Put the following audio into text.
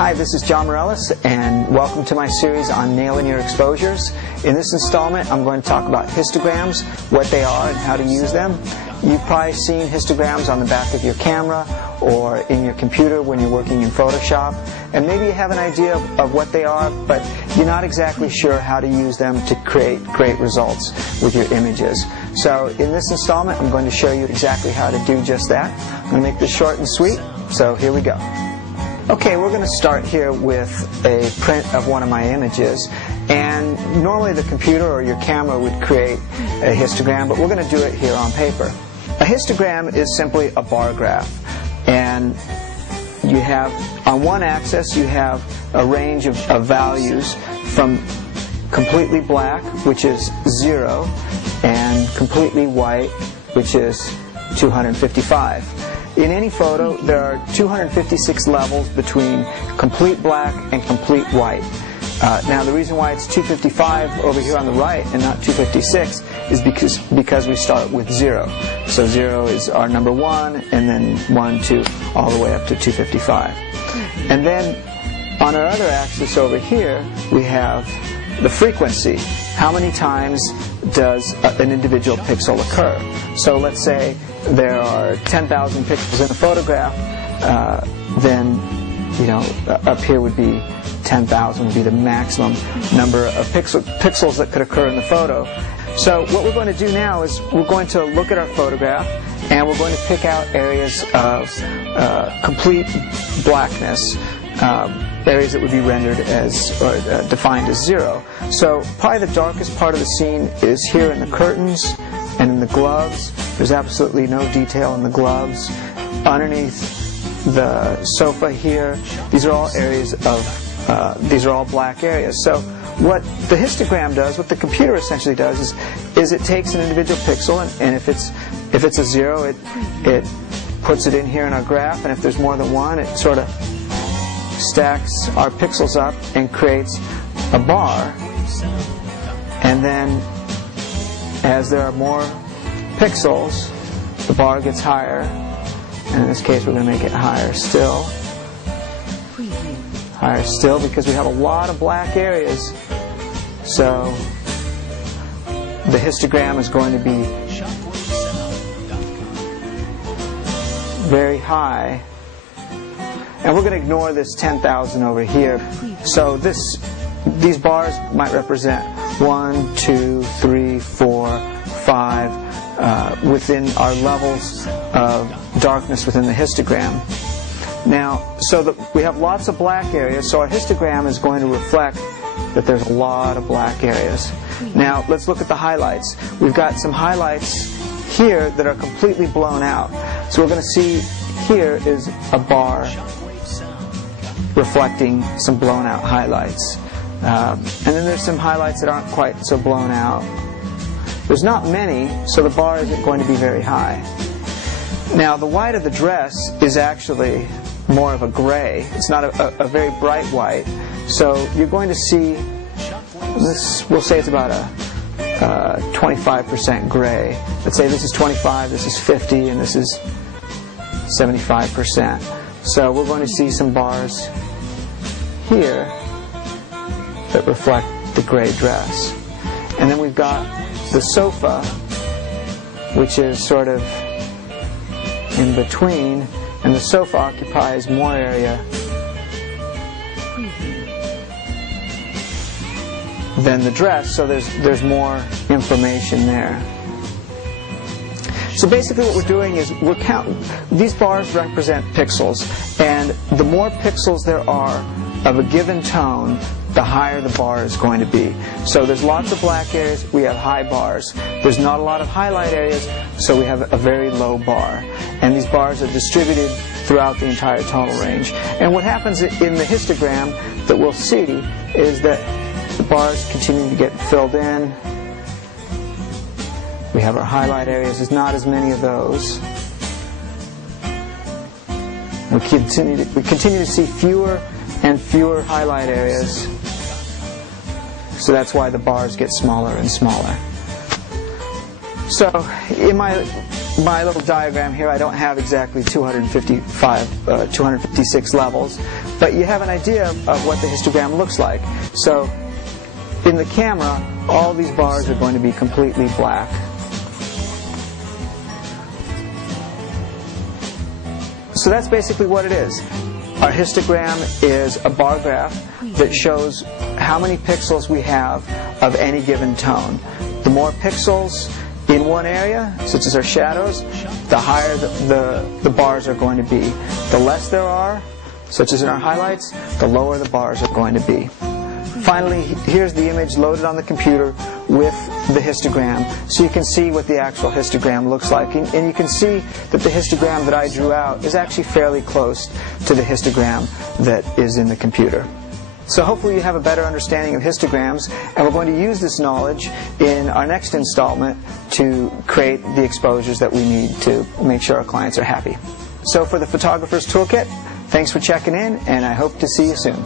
Hi, this is John Morellis, and welcome to my series on nailing your exposures. In this installment, I'm going to talk about histograms, what they are and how to use them. You've probably seen histograms on the back of your camera or in your computer when you're working in Photoshop, and maybe you have an idea of what they are, but you're not exactly sure how to use them to create great results with your images. So in this installment, I'm going to show you exactly how to do just that. I'm going to make this short and sweet, so here we go. Okay, we're going to start here with a print of one of my images, and normally the computer or your camera would create a histogram, but we're going to do it here on paper. A histogram is simply a bar graph, and you have, on one axis, you have a range of values from completely black, which is 0, and completely white, which is 255. In any photo, there are 256 levels between complete black and complete white. Now, the reason why it's 255 over here on the right and not 256 is because we start with 0. So 0 is our number 1, and then 1, 2, all the way up to 255. And then on our other axis over here, we have the frequency. How many times does an individual pixel occur? So let's say there are 10,000 pixels in a photograph, then, you know, up here would be 10,000 would be the maximum number of pixels that could occur in the photo. So what we're going to do now is we're going to look at our photograph, and we're going to pick out areas of complete blackness, areas that would be rendered as, or defined as 0. So probably the darkest part of the scene is here in the curtains and in the gloves. There's absolutely no detail in the gloves. Underneath the sofa here, these are all areas of, these are all black areas. So what the histogram does, what the computer essentially does, is it takes an individual pixel, and if it's a 0, it puts it in here in our graph, and if there's more than one, it sort of stacks our pixels up and creates a bar. And then as there are more pixels, the bar gets higher, and in this case we're going to make it higher still. Higher still, because we have a lot of black areas, so the histogram is going to be very high. And we're going to ignore this 10,000 over here. So these bars might represent 1, 2, 3, 4, 5 within our levels of darkness within the histogram. Now, so that we have lots of black areas, so our histogram is going to reflect that there's a lot of black areas. Now, let's look at the highlights. We've got some highlights here that are completely blown out. So we're going to see here is a bar reflecting some blown out highlights. And then there's some highlights that aren't quite so blown out. There's not many, so the bar isn't going to be very high. Now, the white of the dress is actually more of a gray. It's not a very bright white. So you're going to see this, we'll say it's about a 25% gray. Let's say this is 25, this is 50, and this is 75%. So we're going to see some bars here that reflect the gray dress. And then we've got the sofa, which is sort of in between, and the sofa occupies more area than the dress, so there's more information there. So basically what we're doing is we're counting. These bars represent pixels, and the more pixels there are of a given tone, the higher the bar is going to be. So there's lots of black areas, we have high bars. There's not a lot of highlight areas, so we have a very low bar. And these bars are distributed throughout the entire tonal range. And what happens in the histogram that we'll see is that the bars continue to get filled in. We have our highlight areas. There's not as many of those. We continue to see fewer and fewer highlight areas. So that's why the bars get smaller and smaller. So in my my little diagram here, I don't have exactly 256 levels, but you have an idea of what the histogram looks like. So in the camera, all these bars are going to be completely black. So that's basically what it is. Our histogram is a bar graph that shows how many pixels we have of any given tone. The more pixels in one area, such as our shadows, the higher the bars are going to be. The less there are, such as in our highlights, the lower the bars are going to be. Finally, here's the image loaded on the computer with the histogram, so you can see what the actual histogram looks like. And you can see that the histogram that I drew out is actually fairly close to the histogram that is in the computer. So hopefully you have a better understanding of histograms, and we're going to use this knowledge in our next installment to create the exposures that we need to make sure our clients are happy. So for the Photographer's Toolkit, thanks for checking in, and I hope to see you soon.